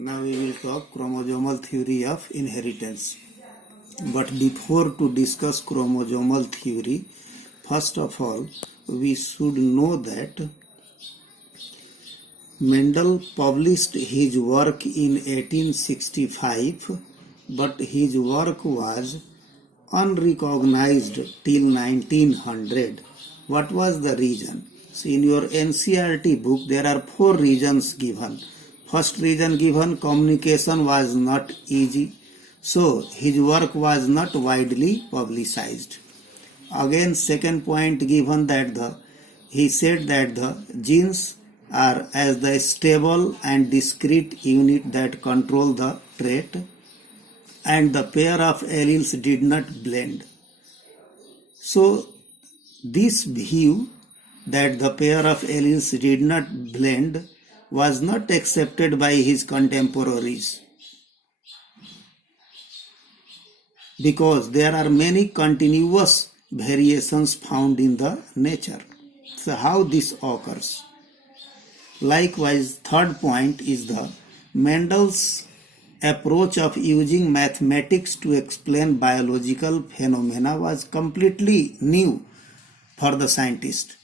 Now we will talk chromosomal theory of inheritance. But before to discuss chromosomal theory, first of all, we should know that Mendel published his work in 1865, but his work was unrecognized till 1900. What was the reason? So in your NCERT book, there are 4 reasons given. First reason given, communication was not easy, so his work was not widely publicized. Again, second point given that he said that the genes are as the stable and discrete unit that control the trait, and the pair of alleles did not blend. So this view that the pair of alleles did not blend was not accepted by his contemporaries, because there are many continuous variations found in the nature. So how this occurs? Likewise, third point is the Mendel's approach of using mathematics to explain biological phenomena was completely new for the scientist.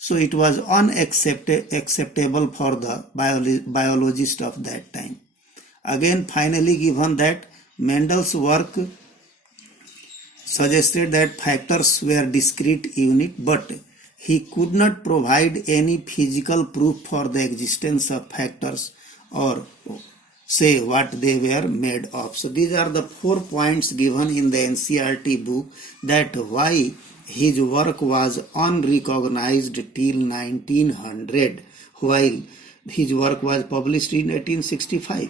So it was unacceptable for the biologist of that time. Again, finally given that Mendel's work suggested that factors were discrete unit, but he could not provide any physical proof for the existence of factors or say what they were made of. So these are the 4 points given in the NCERT book that why his work was unrecognized till 1900, while his work was published in 1865.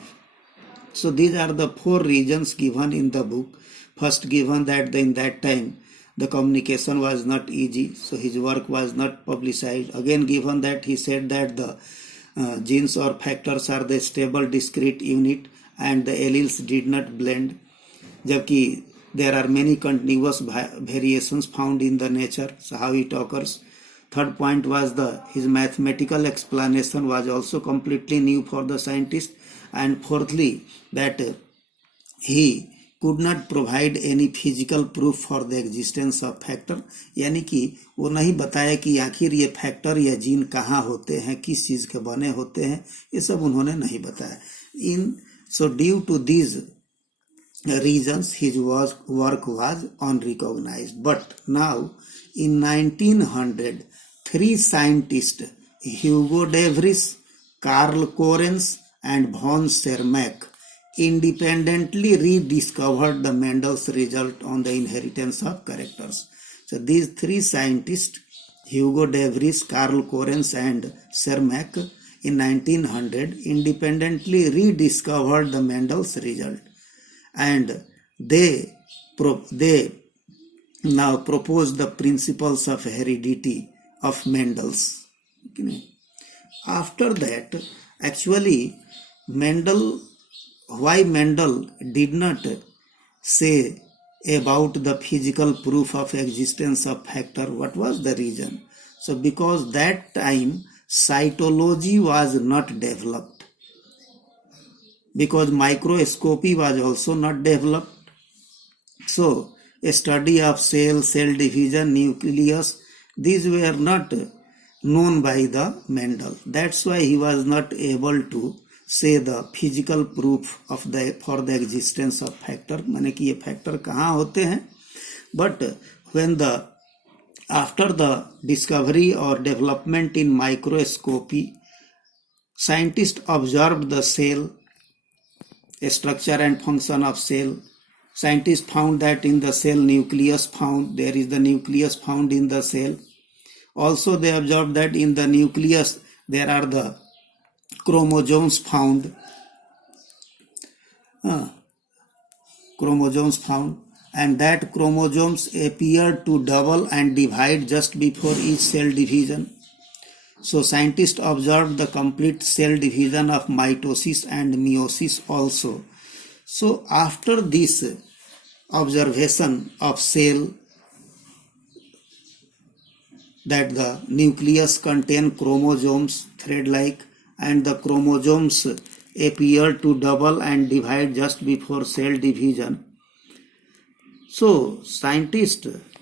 So these are the 4 reasons given in the book. First, given that in that time the communication was not easy, so his work was not publicized. Again, given that he said that the genes or factors are the stable discrete unit and the alleles did not blend, jabki there are many continuous variations found in the nature. So how it occurs? Third point was his mathematical explanation was also completely new for the scientist. And fourthly, that he could not provide any physical proof for the existence of factor, यानी कि वो नहीं बताया कि आखिर ये factor या gene कहाँ होते हैं, किस चीज के बने होते हैं, ये सब उन्होंने नहीं बताया. So due to these reasons his work was unrecognized. But now in 1900, 3 scientists, Hugo de Vries, Karl Correns and von Sermack, independently rediscovered the Mendel's result on the inheritance of characters. So these 3 scientists, Hugo de Vries, Karl Correns and Sermack, in 1900 independently rediscovered the Mendel's result, and they now propose the principles of heredity of Mendel's. After that, actually why Mendel did not say about the physical proof of existence of factor, what was the reason? So because that time cytology was not developed, because microscopy was also not developed. So a study of cell division, nucleus, these were not known by the Mendel. That's why he was not able to say the physical proof of for the existence of factor, माने कि ये factor कहाँ होते हैं. But when after the discovery or development in microscopy, scientists observed the cell, structure and function of cell. Scientists found that in the cell nucleus found, there is the nucleus found in the cell. Also they observed that in the nucleus there are the chromosomes found. And that chromosomes appeared to double and divide just before each cell division. So scientists observed the complete cell division of mitosis and meiosis also. So after this observation of cell, that the nucleus contain chromosomes thread-like, and the chromosomes appear to double and divide just before cell division. So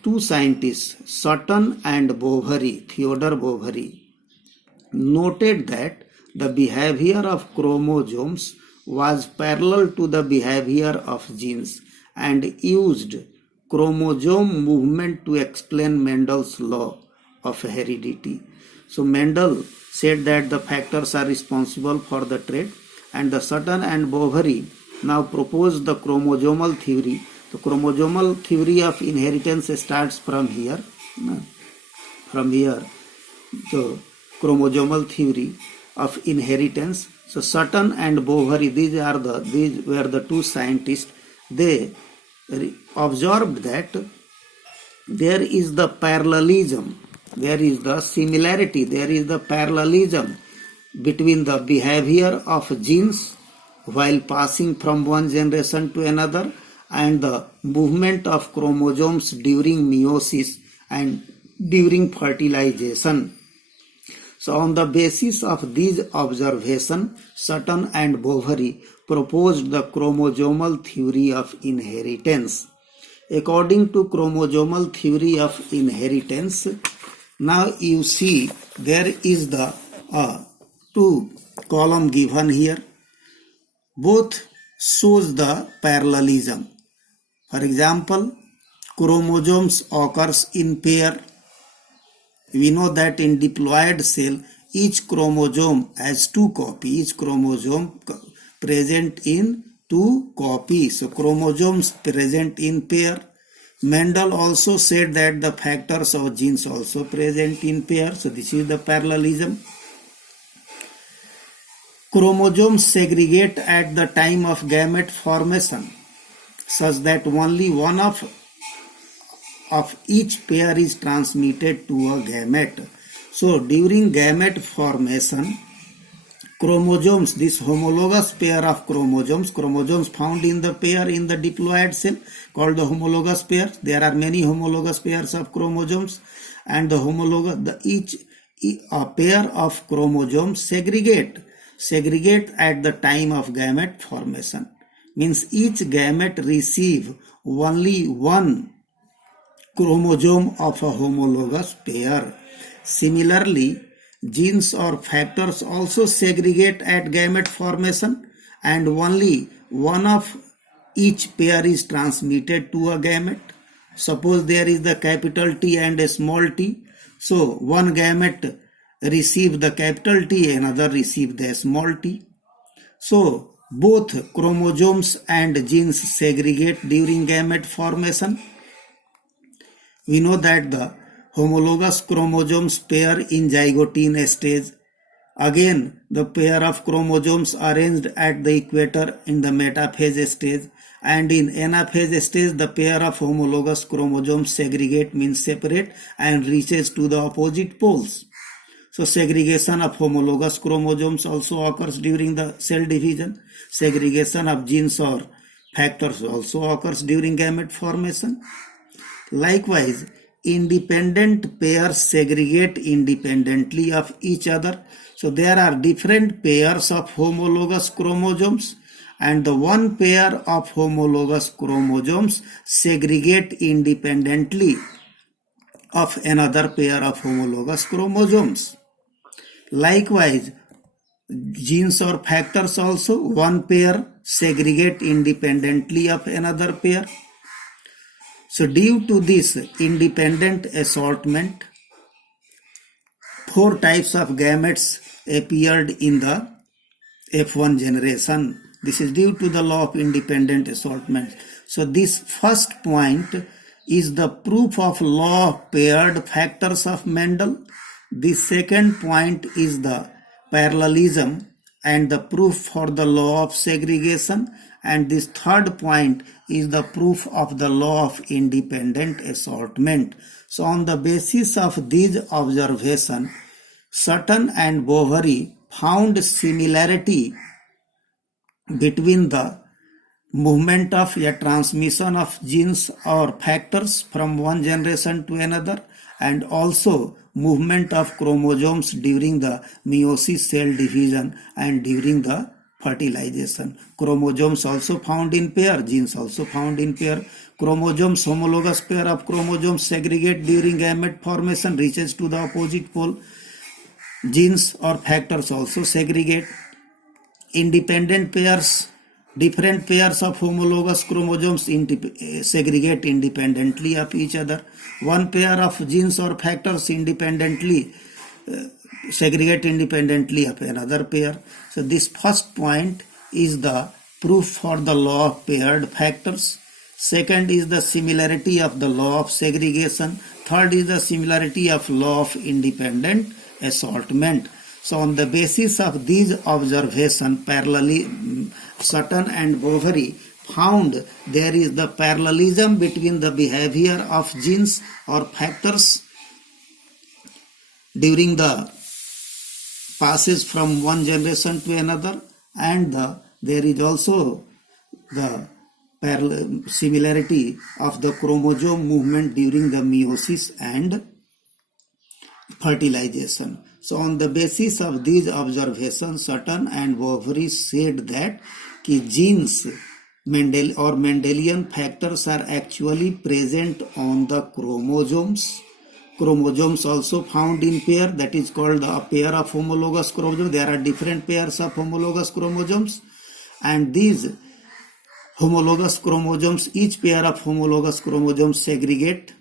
two scientists, Sutton and Boveri, Theodore Boveri, noted that the behavior of chromosomes was parallel to the behavior of genes and used chromosome movement to explain Mendel's law of heredity. So Mendel said that the factors are responsible for the trait, and the Sutton and Boveri now proposed the chromosomal theory. The chromosomal theory of inheritance starts from here. So chromosomal theory of inheritance. So Sutton and Boveri, these were the two scientists. They observed that there is the parallelism, there is the similarity, there is the parallelism between the behavior of genes while passing from one generation to another and the movement of chromosomes during meiosis and during fertilization. So on the basis of these observations, Sutton and Boveri proposed the chromosomal theory of inheritance. According to chromosomal theory of inheritance, now you see there is the two column given here. Both shows the parallelism. For example, chromosomes occurs in pair. We know that in diploid cell, each chromosome has two copies. Each chromosome present in two copies. So chromosomes present in pair. Mendel also said that the factors of genes also present in pair. So this is the parallelism. Chromosomes segregate at the time of gamete formation, such that only one of each pair is transmitted to a gamete. So during gamete formation, chromosomes, this homologous pair of chromosomes found in the pair in the diploid cell called the homologous pairs. There are many homologous pairs of chromosomes, and each pair of chromosomes segregate at the time of gamete formation. Means each gamete receive only one chromosome of a homologous pair. Similarly, genes or factors also segregate at gamete formation, and only one of each pair is transmitted to a gamete. Suppose there is the capital T and a small t. So one gamete receive the capital T, another receive the small t. So both chromosomes and genes segregate during gamete formation. We know that the homologous chromosomes pair in zygotine stage. Again, the pair of chromosomes arranged at the equator in the metaphase stage, and in anaphase stage the pair of homologous chromosomes segregate, means separate, and reaches to the opposite poles. So segregation of homologous chromosomes also occurs during the cell division. Segregation of genes or factors also occurs during gamete formation. Likewise, independent pairs segregate independently of each other. So there are different pairs of homologous chromosomes, and the one pair of homologous chromosomes segregate independently of another pair of homologous chromosomes. Likewise, genes or factors also, one pair segregate independently of another pair. So due to this independent assortment, 4 types of gametes appeared in the F1 generation. This is due to the law of independent assortment. So this first point is the proof of law of paired factors of Mendel. The second point is the parallelism and the proof for the law of segregation, and this third point is the proof of the law of independent assortment. So on the basis of these observations, Sutton and Boveri found similarity between the movement of a transmission of genes or factors from one generation to another, and also movement of chromosomes during the meiosis cell division and during the fertilization. Chromosomes also found in pair, genes also found in pair. Chromosomes, homologous pair of chromosomes segregate during gamete formation, reaches to the opposite pole. Genes or factors also segregate. Independent pairs, different pairs of homologous chromosomes segregate independently of each other. One pair of genes or factors independently segregate independently of another pair. So this first point is the proof for the law of paired factors. Second is the similarity of the law of segregation. Third is the similarity of law of independent assortment. So on the basis of these observations, Sutton and Boveri found there is the parallelism between the behavior of genes or factors during the passage from one generation to another, and there is also the similarity of the chromosome movement during the meiosis and fertilization. So on the basis of these observations, Sutton and Boveri said that genes Mendelian factors are actually present on the chromosomes. Chromosomes also found in pair, that is called a pair of homologous chromosomes. There are different pairs of homologous chromosomes, and these homologous chromosomes, each pair of homologous chromosomes segregate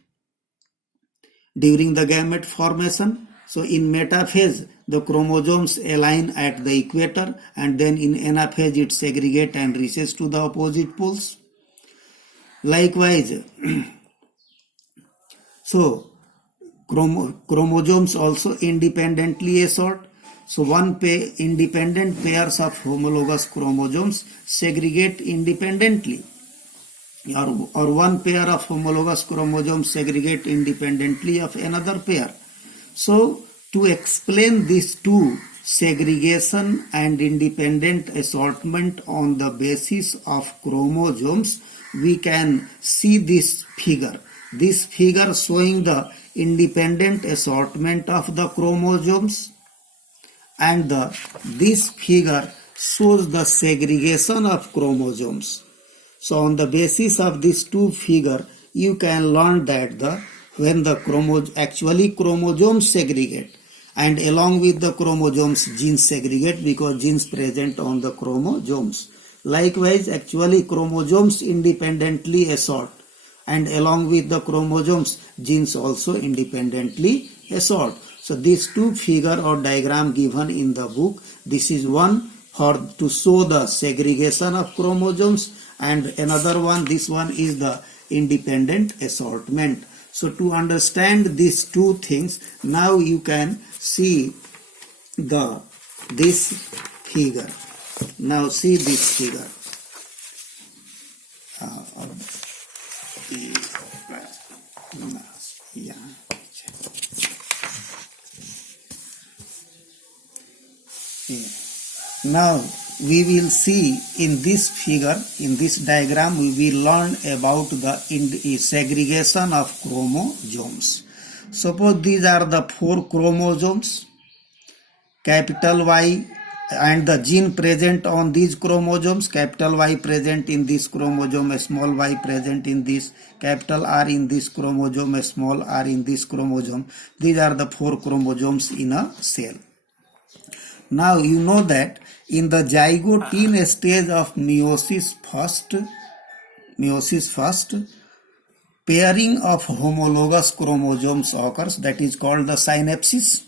during the gamete formation. So in metaphase, the chromosomes align at the equator, and then in anaphase it segregates and reaches to the opposite poles. Likewise, so chromosomes also independently assort. So independent pairs of homologous chromosomes segregate independently, or one pair of homologous chromosomes segregate independently of another pair. So to explain these two, segregation and independent assortment on the basis of chromosomes, we can see this figure. This figure showing the independent assortment of the chromosomes, and this figure shows the segregation of chromosomes. So on the basis of these two figures, you can learn that when the chromosomes segregate, and along with the chromosomes genes segregate, because genes present on the chromosomes. Likewise, chromosomes independently assort, and along with the chromosomes genes also independently assort. So these two figure or diagram given in the book, this is one to show the segregation of chromosomes, and another one, this one is the independent assortment. So to understand these two things, now you can see this figure. Now see this figure. Now we will see in this figure, in this diagram, we will learn about the segregation of chromosomes. Suppose these are the 4 chromosomes, capital Y, and the gene present on these chromosomes, capital Y present in this chromosome, small y present in this, capital R in this chromosome, small r in this chromosome. These are the 4 chromosomes in a cell. Now you know that in the zygote stage of meiosis first, pairing of homologous chromosomes occurs, that is called the synapsis.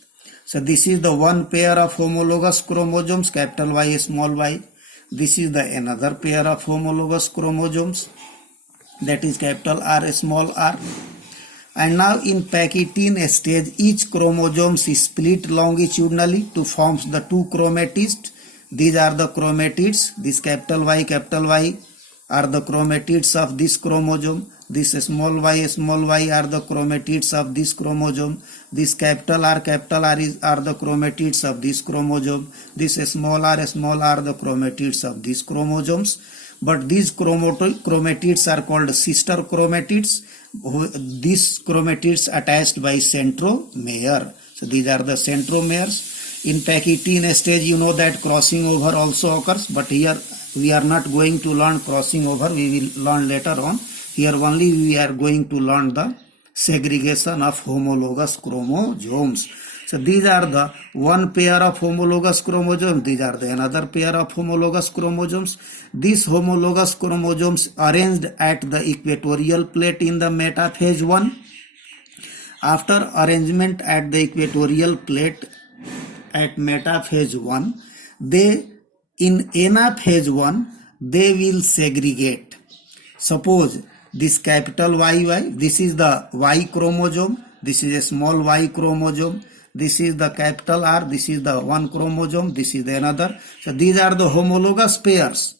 So this is the one pair of homologous chromosomes, capital Y, small y. This is the another pair of homologous chromosomes, that is capital R, small r. And now in Pachytene stage, each chromosome is split longitudinally to form the 2 chromatids. These are the chromatids. This capital Y are the chromatids of this chromosome. This small y are the chromatids of this chromosome. This capital R are the chromatids of this chromosome. This small r are the chromatids of these chromosomes. But these chromatids are called sister chromatids. These chromatids attached by centromere. So these are the centromeres. In Pachytene stage, you know that crossing over also occurs, but here we are not going to learn crossing over, we will learn later on. Here only we are going to learn the segregation of homologous chromosomes. So these are the one pair of homologous chromosomes, these are the another pair of homologous chromosomes. These homologous chromosomes arranged at the equatorial plate in the metaphase 1. After arrangement at the equatorial plate at metaphase 1, they in anaphase 1 they will segregate. Suppose this capital YY, this is the Y chromosome, this is a small y chromosome, this is the capital R, this is the one chromosome, this is the another. So these are the homologous pairs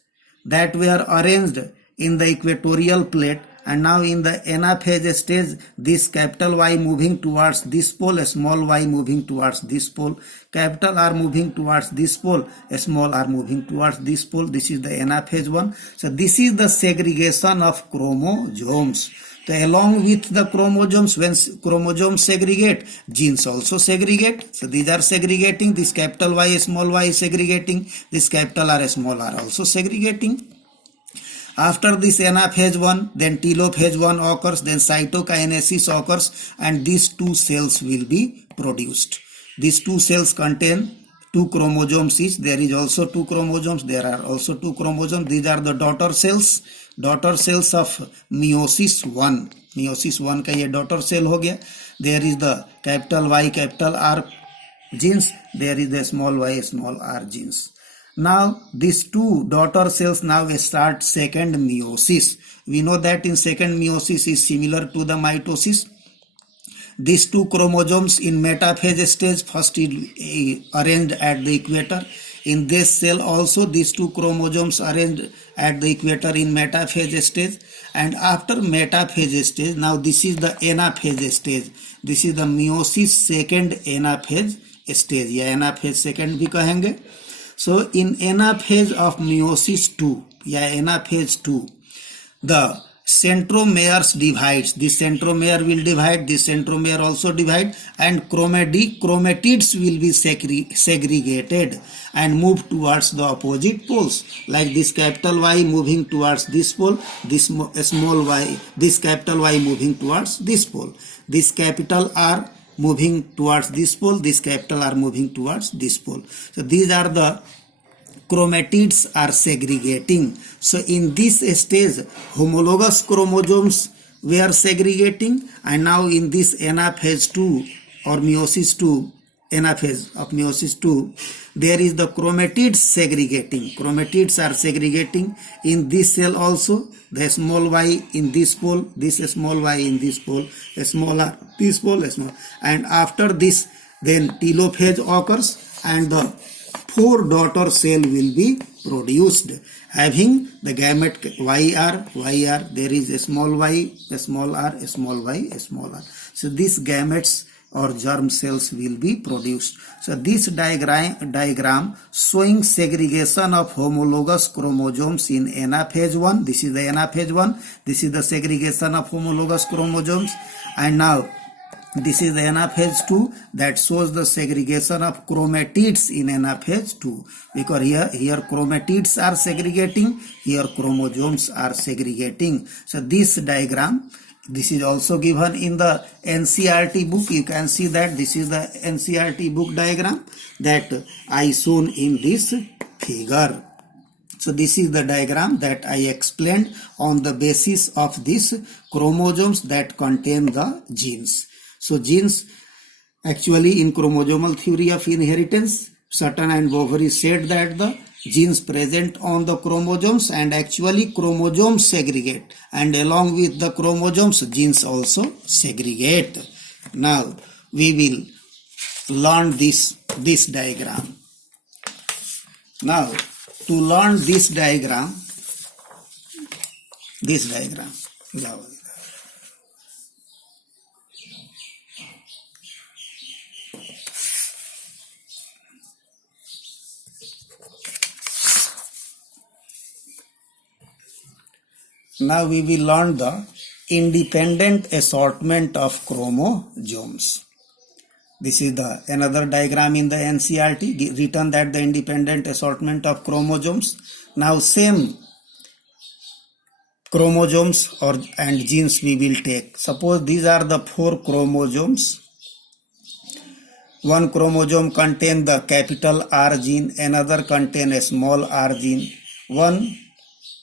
that were arranged in the equatorial plate, and now in the anaphase stage, this capital Y moving towards this pole, a small y moving towards this pole, capital R moving towards this pole, a small r moving towards this pole. This is the anaphase 1. So this is the segregation of chromosomes. So along with the chromosomes, when chromosomes segregate, genes also segregate. So these are segregating. This capital Y, small y is segregating. This capital R, small r also segregating. After this anaphase 1, then telophase 1 occurs, then cytokinesis occurs, and these two cells will be produced. These two cells contain two chromosomes each. There is also two chromosomes. There are also two chromosomes. These are the daughter cells of meiosis 1. Meiosis 1 का ये daughter cell हो गया. There is the capital Y, capital R genes. There is the small y, small r genes. Now these two daughter cells now start second meiosis. We know that in second meiosis is similar to the mitosis. These two chromosomes in metaphase stage first is arranged at the equator. In this cell also these two chromosomes arranged at the equator in metaphase stage, and after metaphase stage, now this is the anaphase stage. This is the meiosis second anaphase stage या anaphase second भी कहेंगे. So in anaphase of meiosis 2 या anaphase 2, the centromeres divides. This centromere will divide, this centromere also divide, and chromatids will be segregated and move towards the opposite poles. Like this capital Y moving towards this pole, this small y, this capital Y moving towards this pole, this capital R moving towards this pole, this capital R moving towards this pole. So these are the chromatids are segregating. So in this stage, homologous chromosomes were segregating, and now in this anaphase 2 or meiosis 2, anaphase of meiosis 2, there is the chromatids segregating. Chromatids are segregating in this cell also. The small y in this pole, this small y in this pole, a small r this pole, a small. And after this, then telophase occurs, and the 4 daughter cell will be produced, having the gamete YR, there is a small y, a small r, a small y, a small r. So these gametes or germ cells will be produced. So this diagram showing segregation of homologous chromosomes in anaphase 1. This is the anaphase 1. This is the segregation of homologous chromosomes. And now this is the anaphase 2 that shows the segregation of chromatids in anaphase 2. Because here chromatids are segregating, here chromosomes are segregating. So this diagram, this is also given in the NCERT book. You can see that this is the NCERT book diagram that I shown in this figure. So this is the diagram that I explained on the basis of these chromosomes that contain the genes. So genes, actually in chromosomal theory of inheritance, Sutton and Boveri said that the genes present on the chromosomes, and actually chromosomes segregate, and along with the chromosomes genes also segregate. Now we will learn this diagram. Now to learn this diagram, now we will learn the independent assortment of chromosomes. This is the another diagram in the NCERT written that the independent assortment of chromosomes. Now same chromosomes and genes we will take. Suppose these are the 4 chromosomes. One chromosome contain the capital R gene, another contain a small r gene.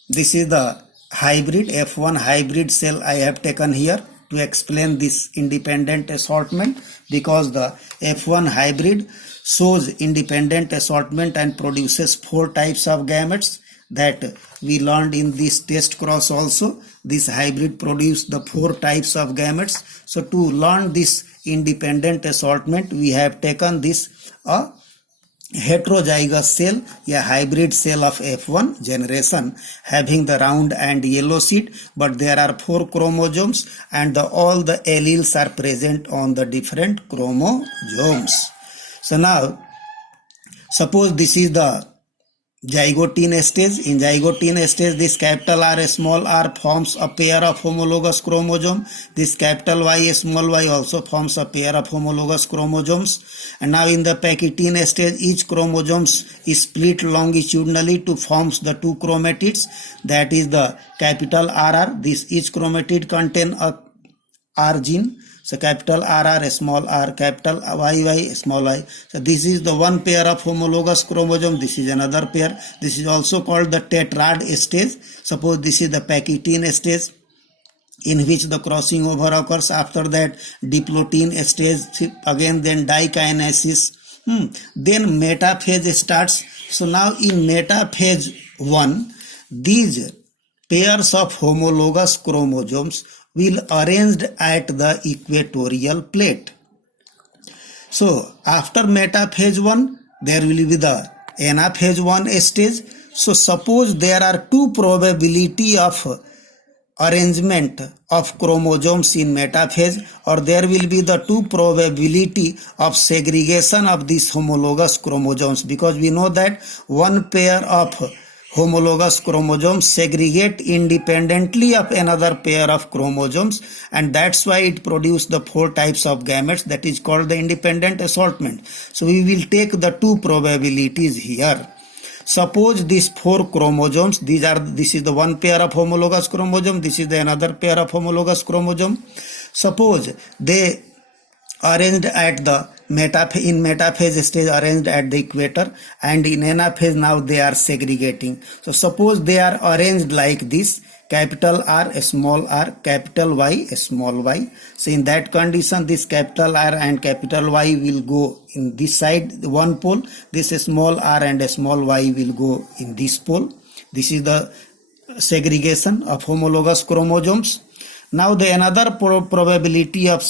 This is the hybrid F1 hybrid cell I have taken here to explain this independent assortment, because the F1 hybrid shows independent assortment and produces 4 types of gametes that we learned in this test cross also. This hybrid produce the 4 types of gametes. So to learn this independent assortment, we have taken this heterozygous cell, a hybrid cell of F1 generation having the round and yellow seed, but there are 4 chromosomes and all the alleles are present on the different chromosomes. So now suppose this is the zygotine stage. In zygotine stage, this capital R small r forms a pair of homologous chromosome. This capital Y small y also forms a pair of homologous chromosomes. And now in the Pachytene stage, each chromosome is split longitudinally to forms the 2 chromatids. That is the capital RR. Each chromatid contain a R gene. So capital RR small r, capital YY small I. So this is the one pair of homologous chromosome. This is another pair. This is also called the tetrad stage. Suppose this is the Pachytene stage, in which the crossing over occurs. After that diplotin stage, again then dikinesis, then metaphase starts. So now in metaphase 1, these pairs of homologous chromosomes will arranged at the equatorial plate. So after metaphase 1, there will be the anaphase 1 stage. So suppose there are 2 probability of arrangement of chromosomes in metaphase, or there will be the 2 probability of segregation of these homologous chromosomes, because we know that one pair of homologous chromosomes segregate independently of another pair of chromosomes, and that's why it produces the 4 types of gametes. That is called the independent assortment. So we will take the 2 probabilities here. Suppose these 4 chromosomes, this is the one pair of homologous chromosome, this is the another pair of homologous chromosome. Suppose they arranged at the metaphase stage, arranged at the equator, and in anaphase now they are segregating. So suppose they are arranged like this, capital R small r, capital Y small y. So in that condition, this capital R and capital Y will go in this side, one pole. This small r and small y will go in this pole. This is the segregation of homologous chromosomes. Now the another probability of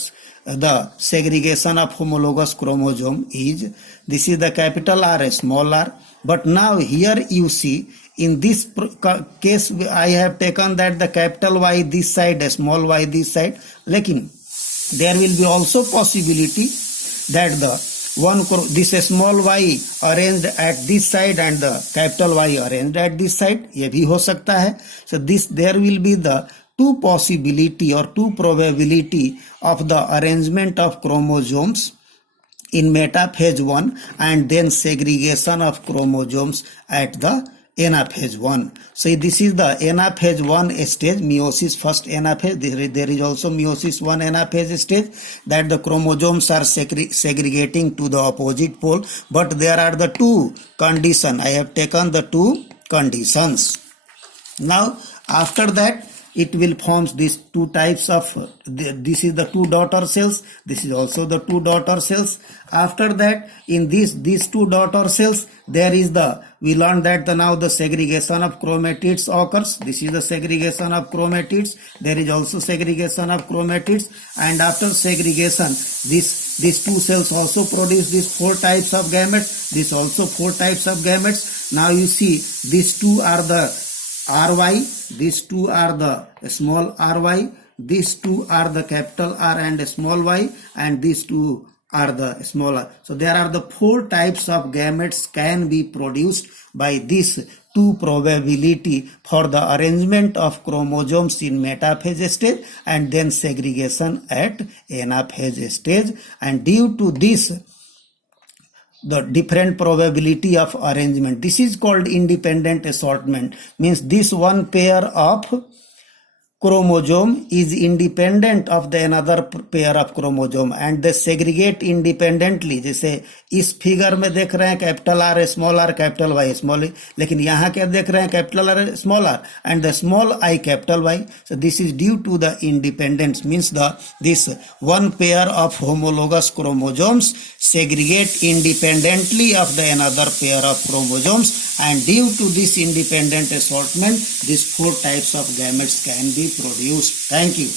the segregation of homologous chromosome is, this is the capital R small r. But now here you see, in this case I have taken that the capital Y this side, small y this side. Lekin there will be also possibility that this small y arranged at this side and the capital Y arranged at this side. ये भी हो सकता है. So there will be the 2 possibility or 2 probability of the arrangement of chromosomes in metaphase 1, and then segregation of chromosomes at the anaphase 1. So this is the anaphase 1 stage, meiosis first anaphase. There is also meiosis 1 anaphase stage, that the chromosomes are segregating to the opposite pole. But there are the 2 conditions. I have taken the 2 conditions. Now after that, it will form these 2 types of, this is the 2 daughter cells, this is also the 2 daughter cells. After that, in these 2 daughter cells, there is we learned that now the segregation of chromatids occurs. This is the segregation of chromatids. There is also segregation of chromatids, and after segregation, these 2 cells also produce these 4 types of gametes. This also 4 types of gametes. Now you see, these 2 are the RY, these 2 are the small ry, these 2 are the capital R and small y, and these 2 are the smaller. So there are the 4 types of gametes can be produced by this 2 probability for the arrangement of chromosomes in metaphase stage and then segregation at anaphase stage. And due to this, the different probability of arrangement, this is called independent assortment, means this one pair of chromosome is independent of the another pair of chromosome and they segregate independently. जैसे इस figure में देख रहे हैं capital R capital Y small, लेकिन यहाँ क्या देख रहे हैं capital R and the small I capital Y. So this is due to the independence, means this one pair of homologous chromosomes segregate independently of the another pair of chromosomes, and due to this independent assortment, these 4 types of gametes can be produced. Thank you.